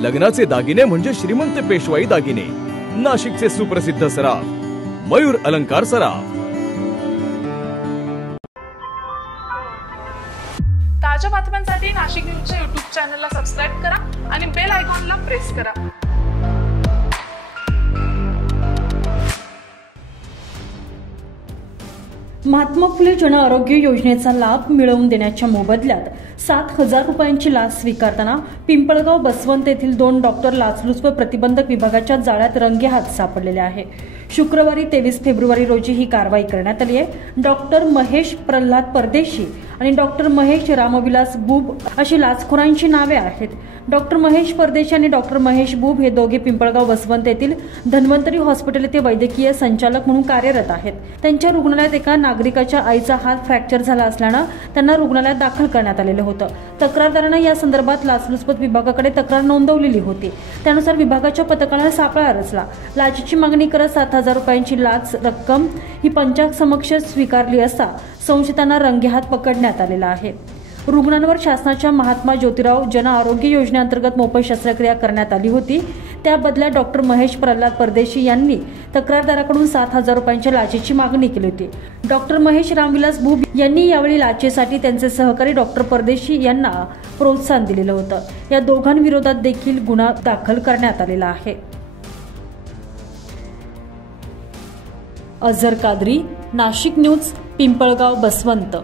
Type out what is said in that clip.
लग्नाचे दागिने म्हणजे श्रीमंत पेशवाई दागिने, नाशिकचे सुप्रसिद्ध सराफ मयूर अलंकार सराफ। ताज्या बातम्यांसाठी नाशिक न्यूजच्या YouTube चॅनलला सबस्क्राइब करा आणि बेल आयकॉनला प्रेस करा। महात्मा फुले जन आरोग्य योजनेचा लाभ मिळवून देण्याच्या मोबदल्यात 7,000 रुपयांची लाच स्वीकारताना पिंपळगाव बसवंत येथील 2 डॉक्टर लाचलुचपत प्रतिबंधक विभागाच्या जाळ्यात रंगेहात सापडलेले आहे। शुक्रवारी 23 फेब्रुवारी रोजी ही कारवाई करण्यात आली आहे। डॉक्टर महेश प्रल्हाद परदेशी आणि डॉक्टर महेश रामविलास बुब अशी लाचखोरांची नावे आहेत। डॉक्टर महेश परदेशी आणि डॉक्टर महेश बुब हे दोघे पिंपळगाव बसवंत येथील धन्वंतरी हॉस्पिटल येथे वैद्यकीय संचालक म्हणून कार्यरत आहेत। त्यांच्या रुग्णालयात एका नागरिकाच्या आईचा हात फ्रॅक्चर झाला असल्याने त्यांना रुग्णालयात दाखल करण्यात आलेले होते। तक्रारदाराने या संदर्भात लाचलुचपत विभागाकडे तक्रार नोंदवलेली होती। त्यानुसार विभागाच्या पथकाने सापळा रचला। लाचेची मागणी करत 7,000 रुपयांची लाच रक्कम ही पंचांगसमक्ष स्वीकारली असता संशयितांना रंगेहात पकडण्यात आलेला आहे। रुग्णांवर शासनाच्या महात्मा ज्योतिराव जन आरोग्य योजनेअंतर्गत मोफत शस्त्रक्रिया करण्यात आली होती। त्या बदल्यात डॉक्टर महेश प्रल्हाद परदेशी यांनी तक्रारदाराकडून 7,000 रुपयांच्या लाचेची मागणी केली होती। डॉक्टर महेश रामविलास बुब यांनी यावेळी लाचेसाठी त्यांचे सहकारी डॉक्टर परदेशी यांना प्रोत्साहन दिलेलं होतं। या दोघांविरोधात देखील गुन्हा दाखल करण्यात आलेला आहे। अझर कादरी, नाशिक न्यूज, पिंपळगाव बसवंत।